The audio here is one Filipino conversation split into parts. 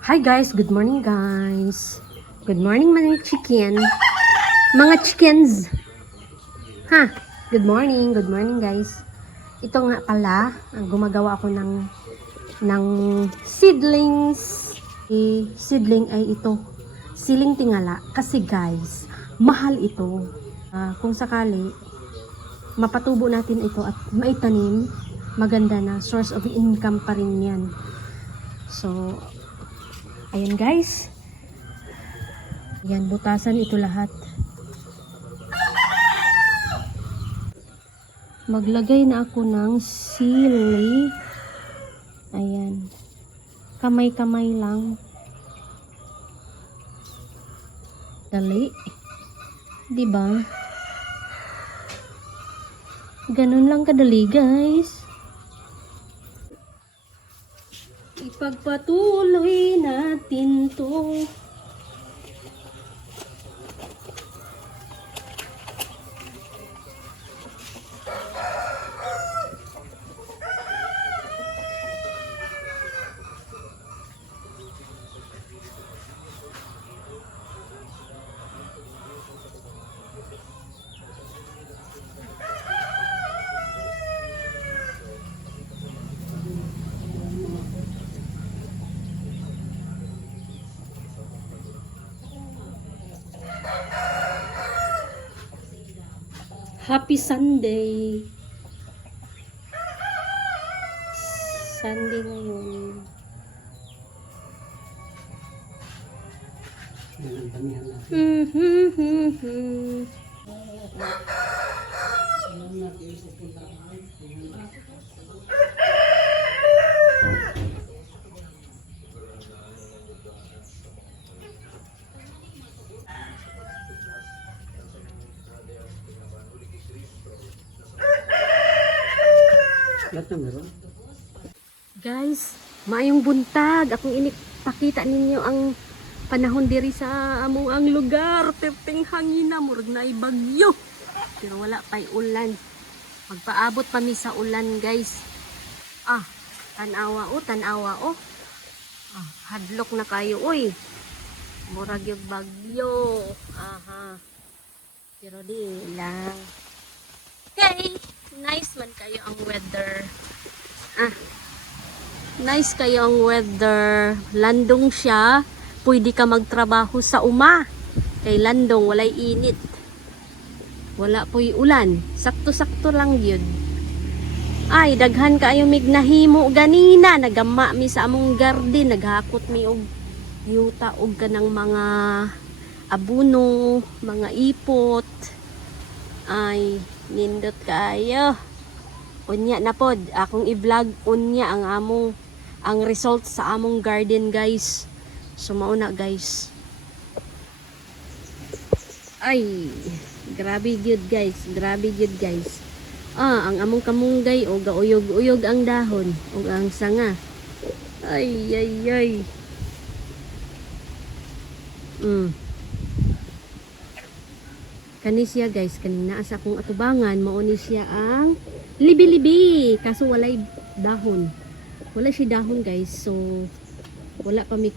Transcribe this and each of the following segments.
Hi guys, good morning guys. Good morning mga chicken. Mga chickens. Ha, good morning guys. Ito nga pala, gumagawa ako ng seedlings. Seedling ay ito, siling tingala. Kasi guys, mahal ito. Kung sakali, mapatubo natin ito at maitanim, maganda na source of income pa rin yan. So, ayan guys. Ayan, butasan ito lahat. Maglagay na ako ng sili. Ayan. Kamay-kamay lang. Dali. Diba? Ganun lang kadali guys. Ipagpatuloy natin to. Happy Sunday. Sunday ngayon. Guys, maayong buntag. Akong inipakita ninyo ang panahon diri sa among ang lugar. Perting hangina, murag na bagyo. Pero wala pa'y ulan. Magpaabot pa mi sa ulan, guys. Tanawa tanawa hadlok na kayo, uy. Murag yung bagyo. Pero di lang. Okay, nice man kayo ang weather. Nice kayo ang weather. Landong siya. Pwede ka magtrabaho sa uma. Kay landong, walay init. Wala po'y ulan. Sakto-sakto lang yun. Ay, daghan kayo mig nahimo ganina. Nagama mi sa among garden. Naghakot mi og yuta og kanang mga abuno, mga ipot. Ay, nindot kayo. Unya na pod, akong i-vlog unya ang result sa among garden guys. So mauna guys. Ay, grabe good guys, grabe good guys. Ang among kamunggay o gauyog-uyog ang dahon o ang sanga. Ay. Kani siya guys, kaning naa sa akong atubangan, mao ni siya ang libi-libi, kaso walay dahon. Wala siya dahon guys, so wala pa mi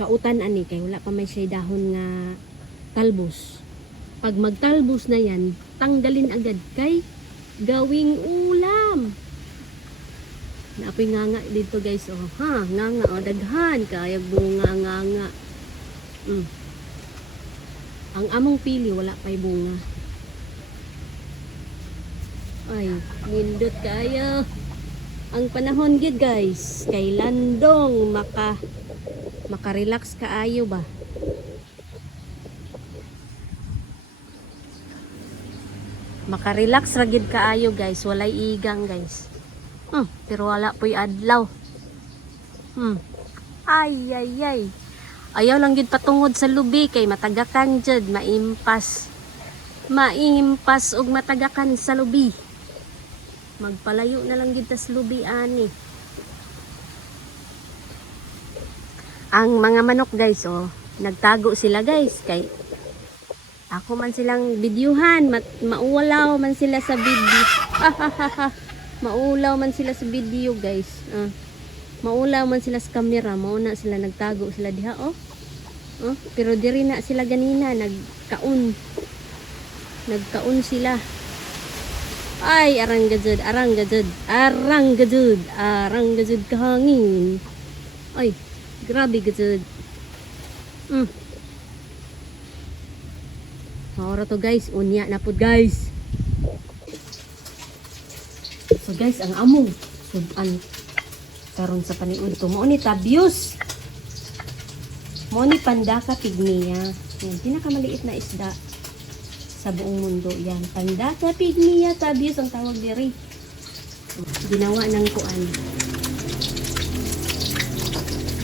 kautan ani kay wala pa may siya dahon nga talbos. Pag magtalbos na yan, tanggalin agad kay gawing ulam. Naapoy nganga dito guys, nganga daghan kaya bunga nganga. Ang among pili wala pa'y bunga. Ay, nindot kayo. Ang panahon gid guys, kay landong maka-relax kaayo ba. Maka-relax ra gid kaayo guys, walay igang guys. Pero wala po'y adlaw. Ay. Ayaw lang gid patungod sa lubi kay matagakan jud, maimpas og matagakan sa lubi. Magpalayo na lang gid tas lubi ani. Ang mga manok guys, nagtago sila guys kay ako man silang bidyuhan, maulaw man sila sa video. Maulaw man sila sa video guys. Maula man sila sa camera, mauna sila nagtago sila diha oh. Oh, pero diri na sila ganina nagkaon. Nagkaon sila. Ay, arang gajud, arang gajud, arang gajud, arang gajud kahangin. Ay, grabe gajud. Maura to guys, unya na pud guys. So guys, ang among sudan karon sa paniud to mo ni tabios. Mo ni pandaka pigmea. Yan, pinakamaliit na isda sa buong mundo yan. Pandaka pigmea tabios ang tawag diri. Ginawa ng kuan.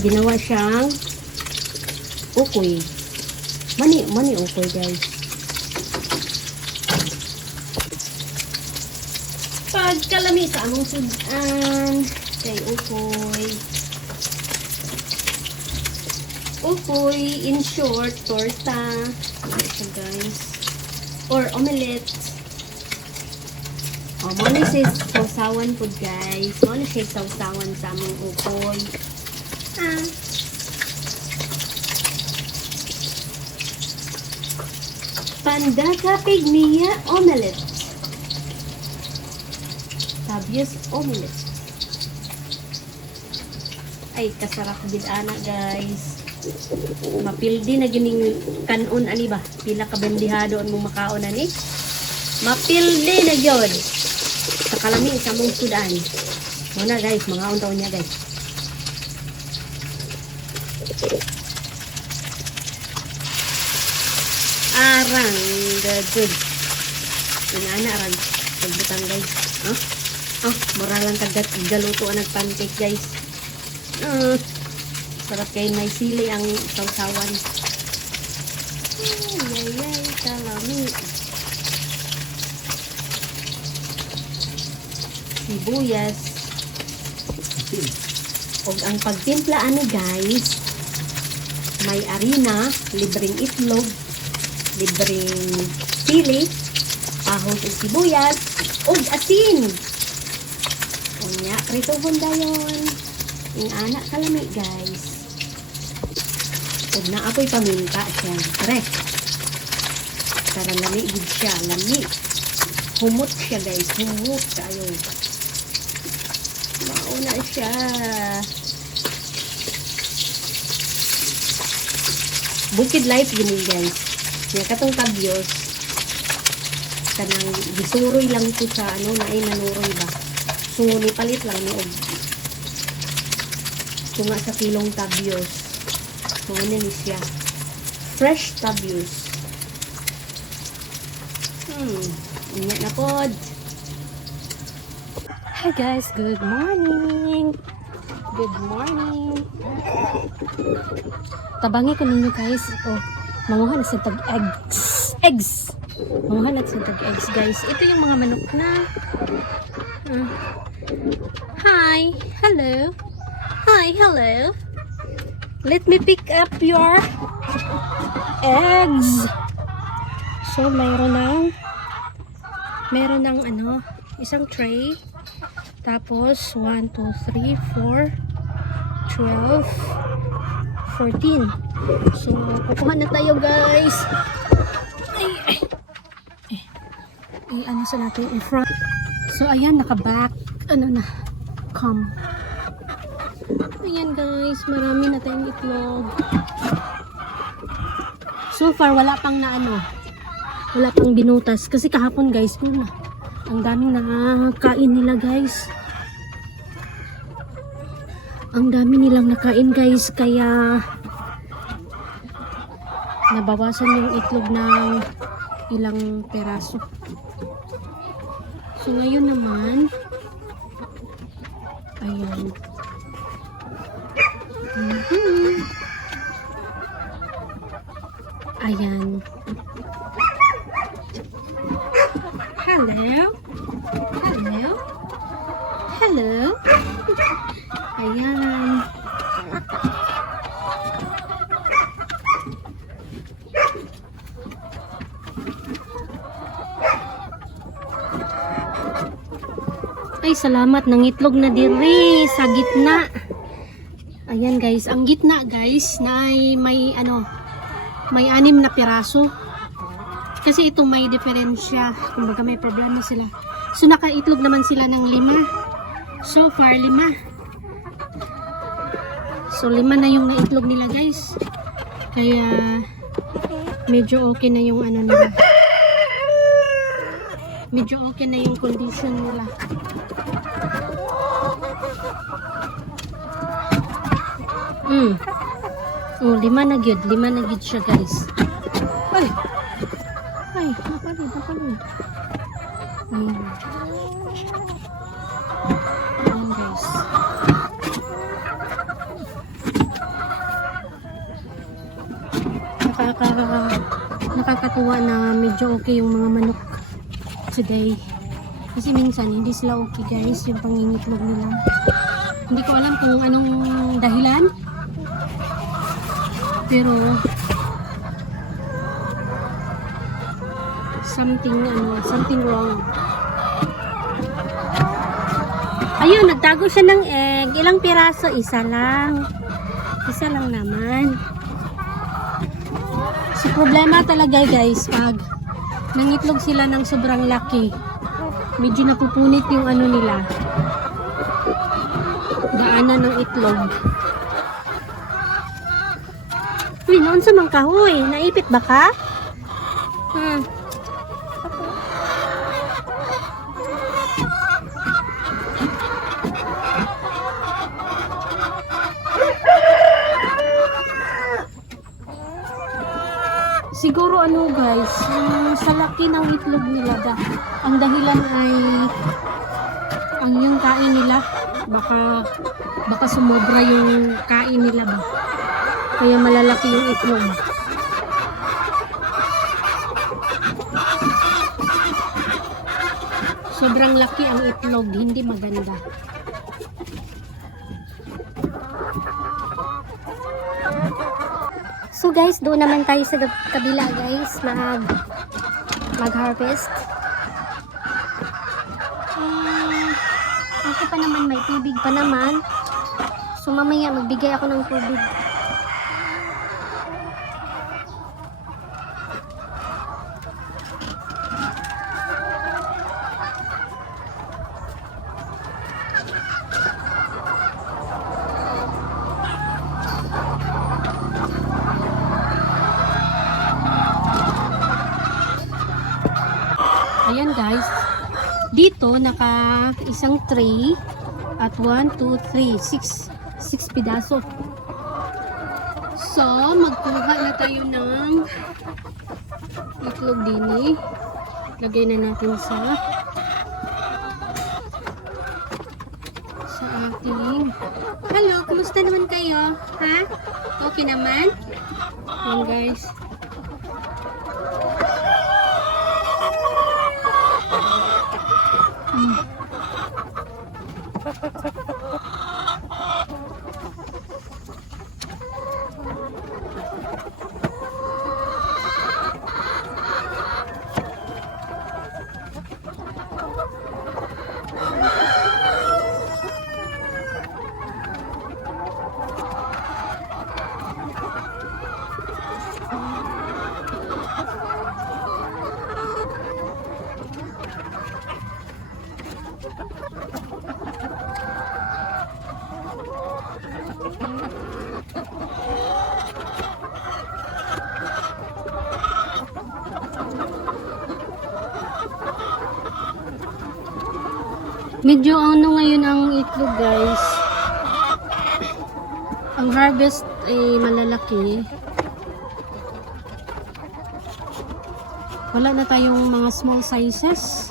Ginawa siyang ukoy. Mani ukoy guys. Pagkalami sa among sudan kay ukoy. Ukoy, in short, torta. Ito guys. Or omelette. O, mo na siya sausawan po guys. Mo na siya sausawan sa among ukoy. Pandaka pigmea omelette. Tabios omelette. Ay, kasarap din ana guys. Mapildi na gining kanon ani ba? Pila ka bendihado ang mong makaon ani. Mapildi na gyud. Sa kalami sa mong sudan. Muna guys, mga untaon niya guys. Arang gajud. Inana arang pagbutang guys. Mura lang kagat galuto ang pancake guys. Sarap kayo may sili ang sausawan. Ay, kalami. Sibuyas. Og ang pagtimpla ani guys, may arina, libreng itlog, libreng sili, ahos ug sibuyas, og asin. Unya, prito dayon. Yung anak kalami guys. Huwag na apoy paminta siyempre. Para lami gid siya. Lami. Humot siya guys. Humot kayo. Mauna siya. Bukid life gini guys. Kaya katong tabios. Kanang gisuroy lang ito sa ano na ay nanuroy ba. So nipalit lang ni og. Tunga sa kilong tabios. So, ano ni siya? Fresh tabios. Ingat na pod. Hi guys, good morning. Good morning. Tabangi ko ninyo guys. Manguha na sa tag-eggs. Eggs! Manguha na sa tag-eggs guys. Ito yung mga manok na. Hi! Hello! Hi, hello. Let me pick up your eggs. So, meron ng ano, isang tray. Tapos, 1, 2, 3, 4, 12, 14. So, kukuha na tayo guys. Ano sa natin in front. So, ayan, naka-back. Ano na, come. Ayan guys, marami na tayong itlog. So far, wala pang wala pang binutas. Kasi kahapon guys, ang daming nakakain nila guys. Ang dami nilang nakain guys, kaya nabawasan yung itlog ng ilang peraso. So ngayon naman, ayan. Ayan. Hello. Hello. Hello. Ayan. Ay, salamat. Nangitlog na diri sa gitna. Ayan guys, ang gitna guys na ay may may 6 na piraso. Kasi ito may diferensya, kumbaga may problema sila. So nakaitlog naman sila ng 5. So far 5. So 5 na yung naitlog nila guys. Kaya medyo okay na yung nila. Medyo okay na yung condition nila. Oh, 5 na gyud. 5 na gyud siya guys. Ay! Ay, napalid. Ayan guys. Nakakatuwa na medyo okay yung mga manok today. Kasi minsan hindi sila okay guys, yung pangingitlog nila. Hindi ko alam kung anong dahilan. Pero something wrong. Ayun, nagtago siya ng egg. Ilang piraso? Isa lang naman. So problema talaga guys pag nangitlog sila ng sobrang laki. Medyo napupunit yung nila. Daanan ng itlog. Uy, noon sa mangkahoy. Naipit ba ka? Siguro guys, sa laki ng itlog nila ang dahilan ay yung kain nila. Baka sumobra yung kain nila ba. Kaya malalaki yung itlog. Sobrang laki ang itlog, hindi maganda. So guys, doon naman tayo sa kabila guys, mag-harvest. Okay pa naman, may tubig pa naman. So mamaya magbigay ako ng tubig. Ayan guys, dito naka isang tray at 1, 2, 3, 6 pidaso. So magkuha na tayo ng itlog din. Lagay na natin sa ating. Hello, kumusta naman kayo? Ha? Okay naman? Ayan guys. Medyo ngayon ang itlog guys. Ang harvest ay malalaki. Wala na tayong mga small sizes.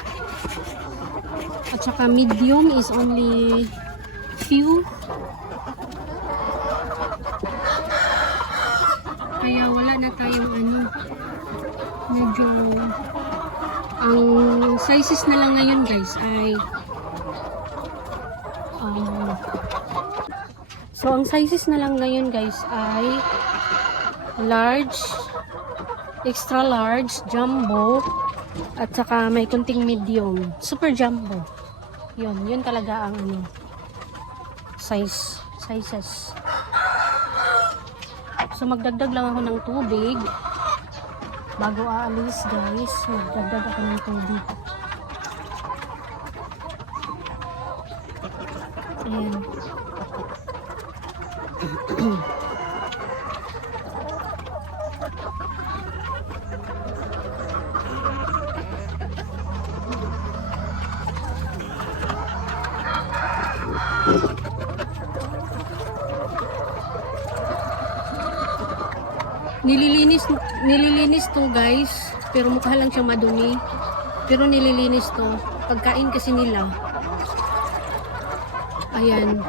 At saka medium is only few. Kaya wala na tayong medyo ang sizes na lang ngayon guys ay so ang sizes na lang ngayon guys ay large, extra large, jumbo, at saka may kunting medium, super jumbo. Yun talaga ang sizes. So magdagdag lang ako ng tubig bago aalis guys. Magdagdag ako ng tubig. Ayan. Nililinis to guys, pero mukha lang siya madumi, pero nililinis to. Pagkain kasi nila, ayan,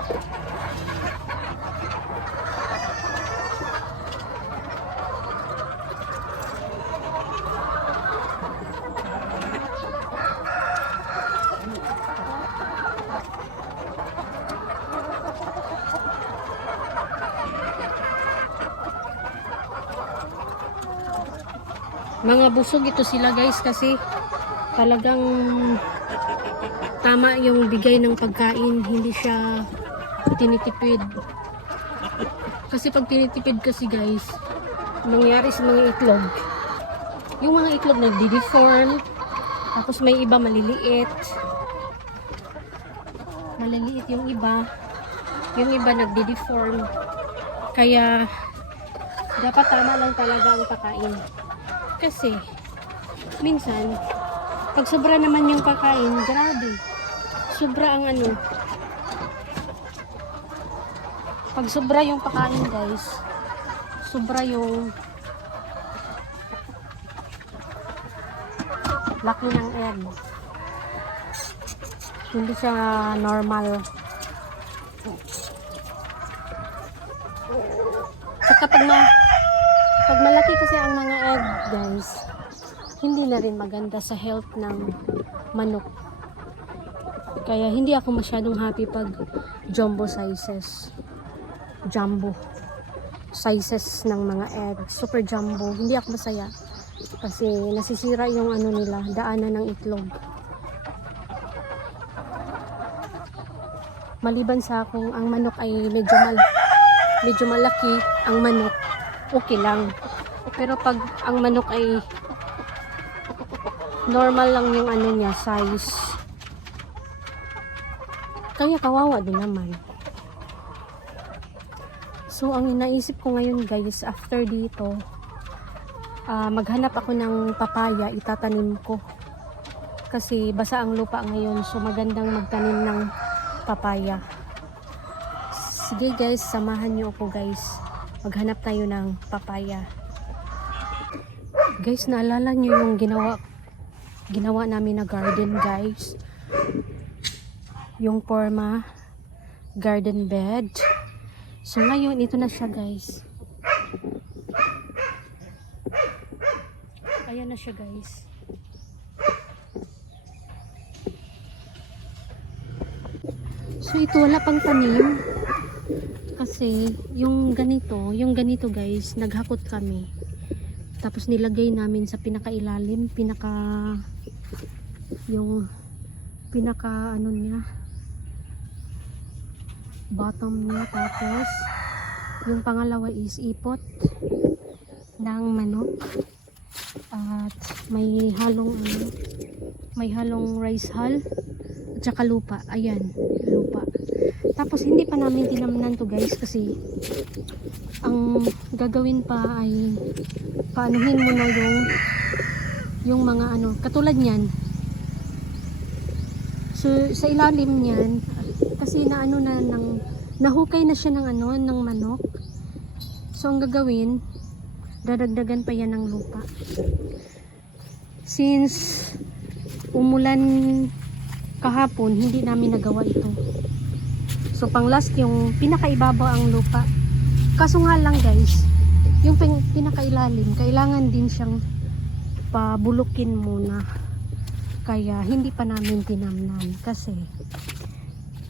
mga busog ito sila guys kasi talagang tama yung bigay ng pagkain, hindi siya tinitipid. Kasi pag tinitipid kasi guys, nangyari sa mga itlog, yung mga itlog nagdi-deform, tapos may iba maliliit yung iba nagdi-deform. Kaya dapat tama lang talaga ang pagkain. Kasi minsan pag sobra naman yung pagkain, grabe, sobra ang ano, pag sobra yung pagkain guys, sobra yung laki ng egg, hindi siya normal. Saka pag malaki kasi ang mga egg guys, hindi na rin maganda sa health ng manok. Kaya hindi ako masyadong happy pag jumbo sizes ng mga egg, super jumbo. Hindi ako masaya kasi nasisira yung ano nila, daanan ng itlog. Maliban sa kung ang manok ay medyo malaki ang manok, okay lang. Pero pag ang manok ay normal lang yung ano niya, size, kaya kawawa din naman. So ang inaisip ko ngayon guys, after dito, maghanap ako ng papaya, itatanim ko. Kasi basa ang lupa ngayon, so magandang magtanim ng papaya. Sige guys, samahan niyo ako guys. Maghanap tayo ng papaya. Guys, naalala niyo yung ginawa namin na garden guys, yung forma garden bed. So ngayon ito na siya guys, ayan na siya guys. So ito wala pang tanim kasi yung ganito guys, naghakot kami tapos nilagay namin sa pinakailalim, yung pinaka ano niya, bottom niya. Tapos yung pangalawa is ipot ng manok at may halong rice hull at saka lupa. Ayan, lupa. Tapos hindi pa namin tinamnan to guys kasi ang gagawin pa ay paanuhin mo na yung mga ano katulad niyan. So sa ilalim niyan kasi nahukay na siya ng ng manok. So ang gagawin, dadagdagan pa yan ng lupa. Since umulan kahapon, hindi namin nagawa ito. So pang last yung pinakaibabaw ang lupa. Kaso nga lang guys, yung pinakailalim, kailangan din siyang pabulukin muna. Kaya hindi pa namin tinamnan kasi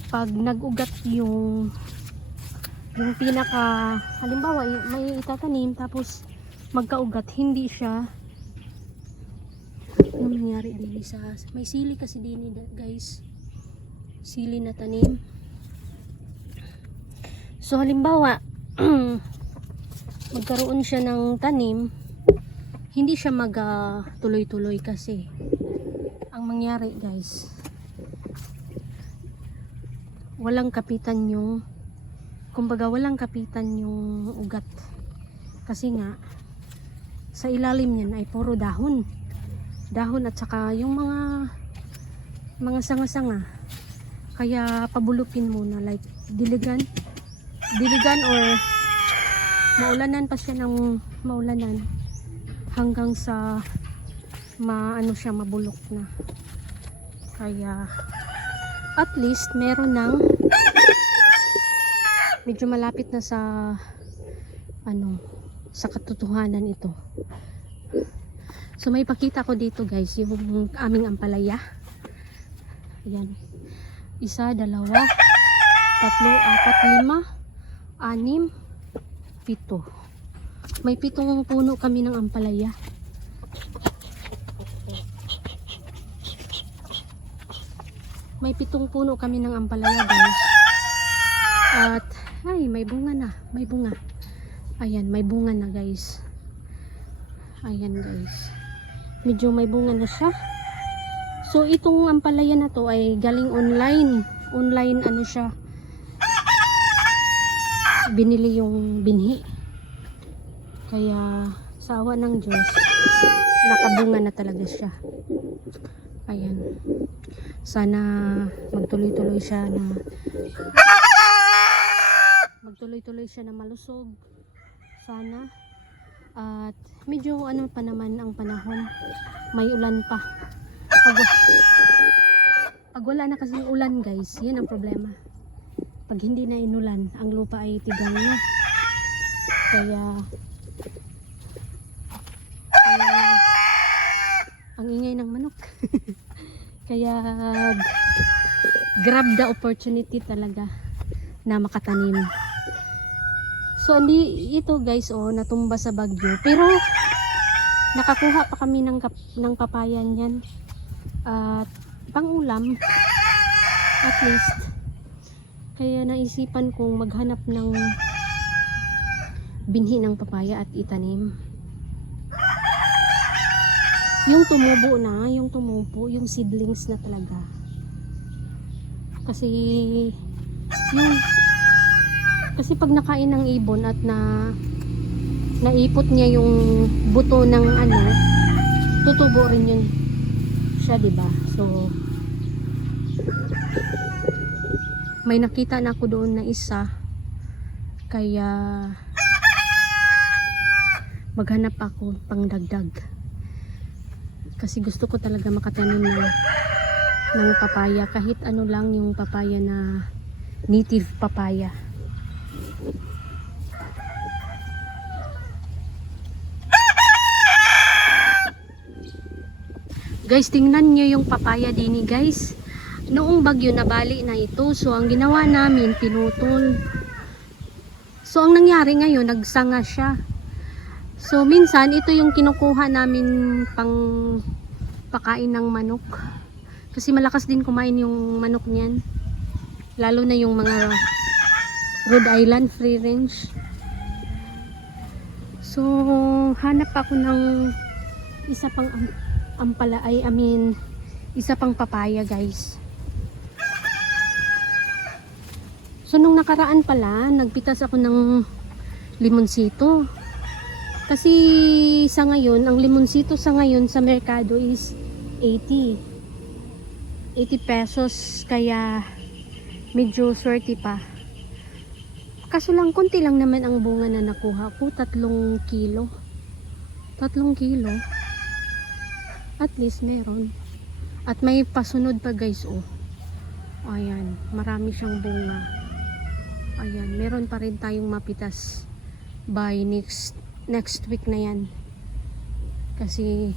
pag nag-ugat yung pinaka, halimbawa may itatanim tapos magkaugat, hindi siya, ano nangyari din sa, may sili kasi din guys, sili na tanim. So halimbawa magkaroon siya ng tanim, hindi siya tuloy-tuloy kasi ang mangyari guys, walang kapitan yung ugat. Kasi nga sa ilalim niyan ay puro dahon at saka yung mga sanga-sanga. Kaya pabulupin muna, like diligan or maulanan pa siya ng maulanan hanggang sa siya mabulok na. Kaya at least meron ng medyo malapit na sa sa katotohanan ito. So may pakita ko dito guys yung aming ampalaya. Ayan. 1, 2, 3, 4, 5, 6, 7. May 7 puno kami ng ampalaya. May 7 puno kami ng ampalaya guys. At ay, may bunga na. May bunga. Ayan, may bunga na guys. Ayan guys. Medyo may bunga na siya. So itong ampalaya na to ay galing online. Online siya. Binili yung binhi. Kaya sa awa ng Diyos, nakabunga na talaga siya. Ayan. Sana magtuloy-tuloy siya na malusog. Sana. At medyo pa naman ang panahon. May ulan pa. Pag wala na kasing ulan guys, yun ang problema. Pag hindi na inulan, ang lupa ay tigang na. Kaya ang ingay ng manok. Kaya grab the opportunity talaga na makatanim. So ito guys natumba sa bagyo, pero nakakuha pa kami ng papaya niyan at pang-ulam at least. Kaya naisipan kong maghanap ng binhi ng papaya at itanim. Yung tumubo, yung seedlings na talaga. Kasi pag nakain ng ibon at naipot niya yung buto ng tutubo rin yun siya, diba? So may nakita na ako doon na isa, kaya maghanap ako pang dagdag. Kasi gusto ko talaga makatanim ng papaya, kahit lang yung papaya na native papaya. Guys, tingnan nyo yung papaya dini guys. Noong bagyo nabali na ito. So ang ginawa namin, pinutol. So ang nangyari ngayon, nagsanga siya. So minsan ito yung kinukuha namin pang pakain ng manok. Kasi malakas din kumain yung manok niyan. Lalo na yung mga Rhode Island free range. So hanap ako ng isa pang isa pang papaya guys. So nung nakaraan pala, nagpitas ako ng limonsito. Kasi sa ngayon, ang limonsito sa ngayon sa merkado is 80 pesos, kaya medyo swerte pa. Kaso lang, konti lang naman ang bunga na nakuha ko, 3 kilo. 3 kilo. At least meron. At may pasunod pa guys, ayan, marami siyang bunga. Ayan, meron pa rin tayong mapitas by next week na yan. Kasi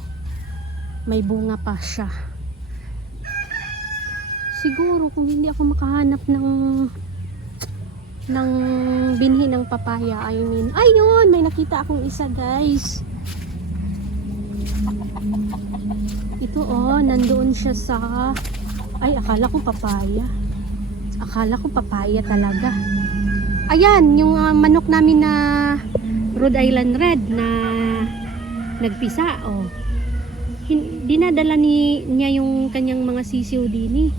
may bunga pa siya. Siguro kung hindi ako makahanap ng binhi ng papaya, ayun, may nakita akong isa guys. Ito nandoon siya sa akala ko papaya. Akala ko papaya talaga. Ayan, yung manok namin na Rhode Island Red na nagpisa. Oh. Dinadala niya yung kanyang mga sisiw din.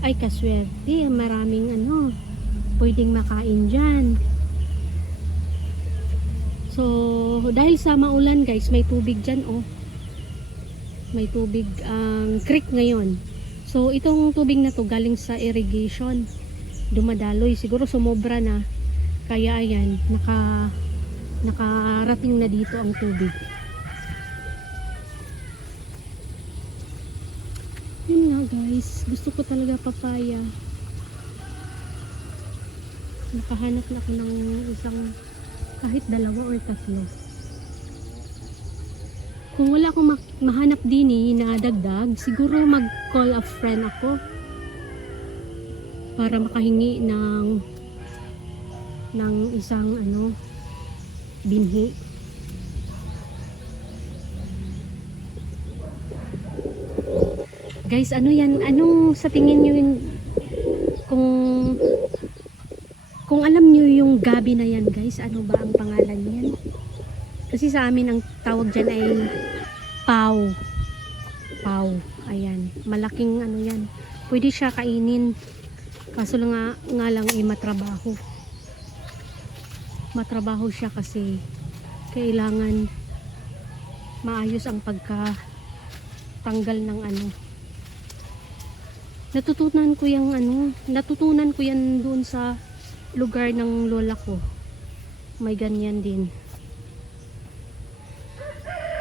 Ay kaswerte, maraming ano pwedeng makain dyan. So dahil sa maulan guys, may tubig dyan. Oh, may tubig ang creek ngayon. So itong tubig na to galing sa irrigation, dumadaloy, siguro sumobra na, kaya ayan, nakarating na dito ang tubig. Yun nga guys, gusto ko talaga papaya. Nakahanap na ako ng isang kahit 2 or 3. Kung wala akong mahanap din na dagdag, siguro mag-call a friend ako para makahingi ng isang ano binhi. Guys, ano yan? Anong sa tingin nyo yun? Kung alam nyo yung gabi na yan guys, ano ba ang pangalan yan? Kasi sa amin ang tawag dyan ay pau. Pau. Ayan. Malaking ano yan. Pwede siya kainin. Kaso lang nga lang matrabaho. Matrabaho siya kasi kailangan maayos ang pagkatanggal ng ano. Natutunan ko yan doon sa lugar ng lola ko. May ganyan din.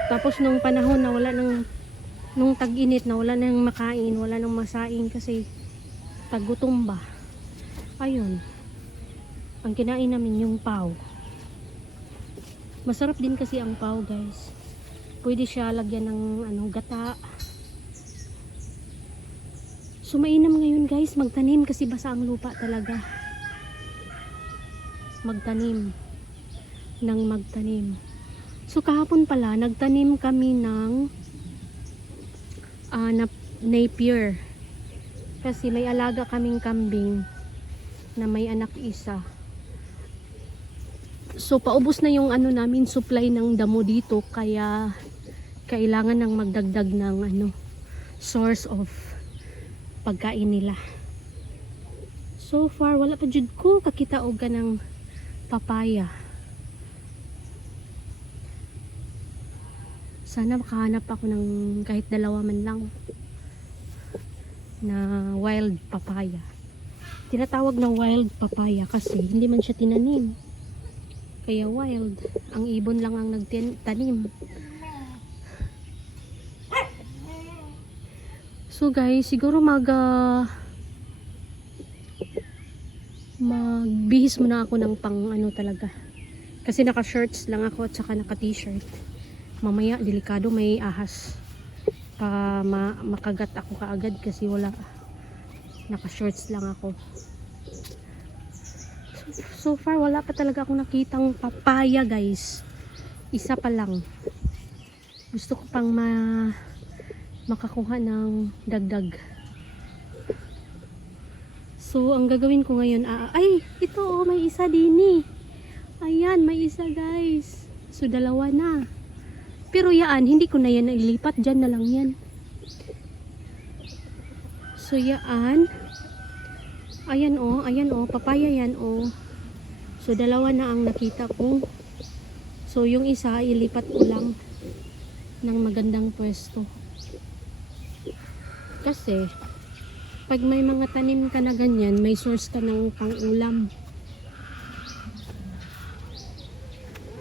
Tapos nung panahon na nung tag-init na wala nang makain, wala nang masain kasi tagutom ba. Ayun. Ang kinain namin yung pau. Masarap din kasi ang pau, guys. Pwede siya lagyan ng gata. So mainam ngayon guys, magtanim kasi basa ang lupa talaga. Magtanim. So kahapon pala, nagtanim kami ng napier. Kasi may alaga kaming kambing na may anak isa. So paubos na yung namin supply ng damo dito, kaya kailangan ng magdagdag ng source of pagkain nila. So far wala pa jud ko kakita og ganang papaya. Sana makahanap ako ng kahit 2 man lang na wild papaya. Tinatawag na wild papaya kasi hindi man siya tinanim. Kaya wild. Ang ibon lang ang nagtanim. So guys, siguro magbihis muna ako ng pang talaga. Kasi naka shorts lang ako at saka naka t-shirt. Mamaya delikado, may ahas. Makagat ako kaagad kasi naka shorts lang ako. So far wala pa talaga akong nakitang papaya guys. Isa pa lang. Gusto ko pang makakuha ng dagdag. So ang gagawin ko ngayon, ay ito may isa din. Ayan, may isa guys. So 2 na. Pero yaan, hindi ko na yan ilipat, dyan na lang yan. So yaan, ayan papaya yan So 2 na ang nakita ko. So yung isa ilipat ko lang ng magandang pwesto. Kasi pag may mga tanim ka na ganyan, may source ka ng pang-ulam.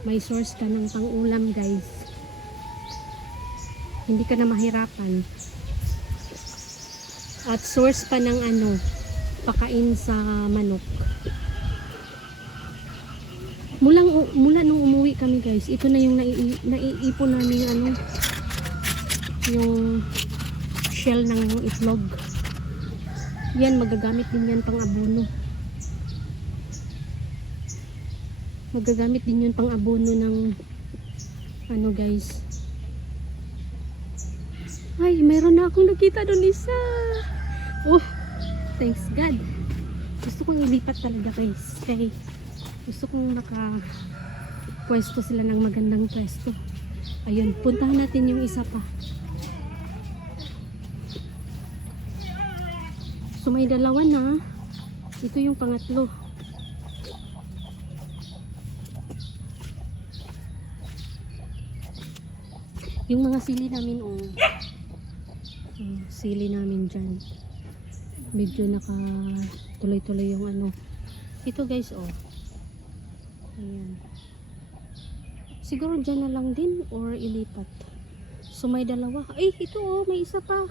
May source ka ng pang-ulam guys. Hindi ka na mahirapan. At source pa ng pakain sa manok. Mula nung umuwi kami guys, ito na yung naiipon namin yung shell ng itlog. Yan, magagamit din yan pang abono. Magagamit din yun pang abono ng guys. Ay, mayroon na akong nakita doon isa. Oh, thanks God. Gusto kong ilipat talaga guys. Kaya gusto kong Pwesto sila ng magandang pwesto. Ayun, puntahan natin yung isa pa. So may dalawa na. Ito yung pangatlo. Yung mga sili namin, sili namin dyan. Medyo naka tuloy-tuloy yung ano. Ito guys, ayan. Siguro dyan na lang din or ilipat. So may dalawa. Ay, ito may isa pa.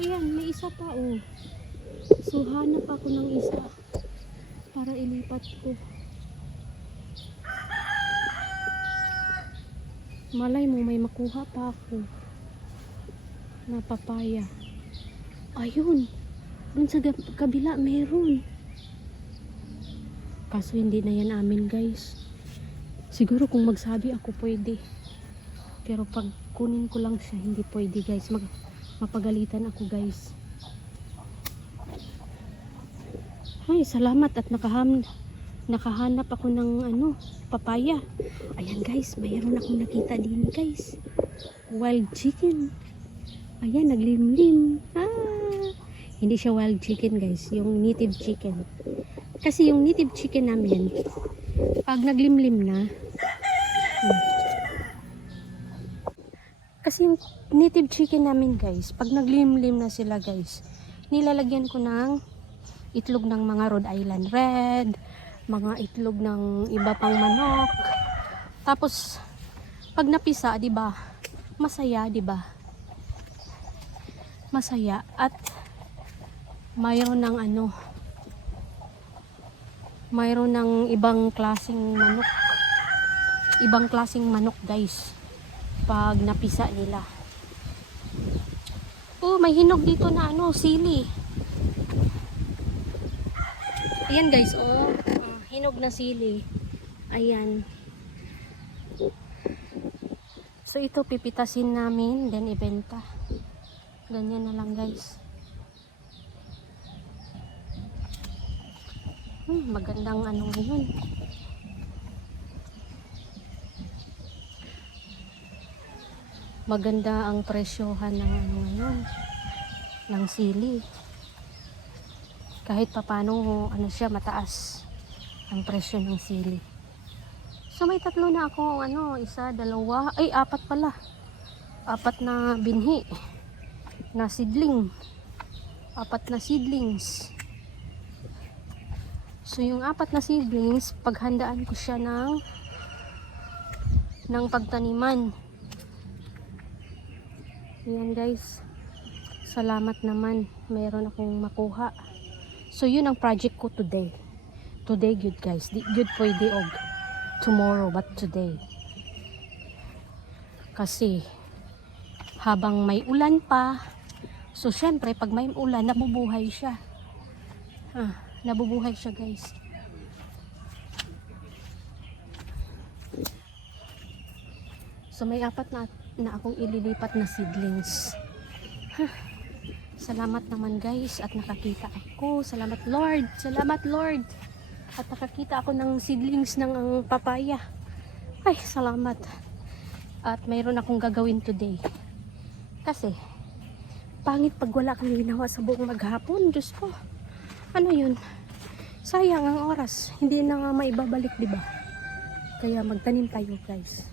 Ayan, may isa pa So hanap ako ng isa para ilipat ko. Malay mo may makuha pa ako na papaya. Ayun, dun sa kabila meron. Kaso hindi na yan amin guys. Siguro kung magsabi ako pwede. Pero pag kunin ko lang siya hindi pwede guys. Mapagalitan ako guys. Ay, salamat at nakahanap ako ng papaya. Ayan guys, mayroon akong nakita din guys. Wild chicken. Ayan, naglimlim. Hindi siya wild chicken guys, yung native chicken. Kasi yung native chicken namin, pag naglimlim na, kasi yung native chicken namin guys, pag naglimlim na sila guys, nilalagyan ko ng itlog ng mga Rhode Island Red, mga itlog ng iba pang manok. Tapos pag napisa, 'di ba? Masaya, 'di ba? Masaya at mayroon ng mayroon ng ibang klaseng manok. Ibang klaseng manok, guys. Pag napisa nila. May hinog dito na sili. Ayan guys, hinog na sili. Ayan. So ito pipitasin namin, then ibenta. Ganyan na lang guys. Magandang ngayon. Maganda ang presyohan ng ngayon. Ng sili. Kahit papano siya mataas ang presyo ng sili. So may tatlo na ako, isa, dalawa, ay apat pala. Apat na binhi na seedling. Apat na seedlings. So yung apat na seedlings, paghandaan ko siya ng pagtaniman. Ayan guys. Salamat naman. Meron akong makuha. So yun ang project ko today. Today good guys. Di good pwede og tomorrow but today. Kasi habang may ulan pa, so syempre pag may ulan nabubuhay siya. Nabubuhay siya guys. So may apat na akong ililipat na seedlings. Salamat naman guys at nakakita ako. Salamat Lord. Salamat Lord. At nakakita ako ng seedlings ng papaya. Ay, salamat. At mayroon akong gagawin today. Kasi pangit pag wala kang ginawa sa buong maghapon. Diyos ko. Ano yun? Sayang ang oras. Hindi na nga maibabalik, diba? Kaya magtanim tayo guys.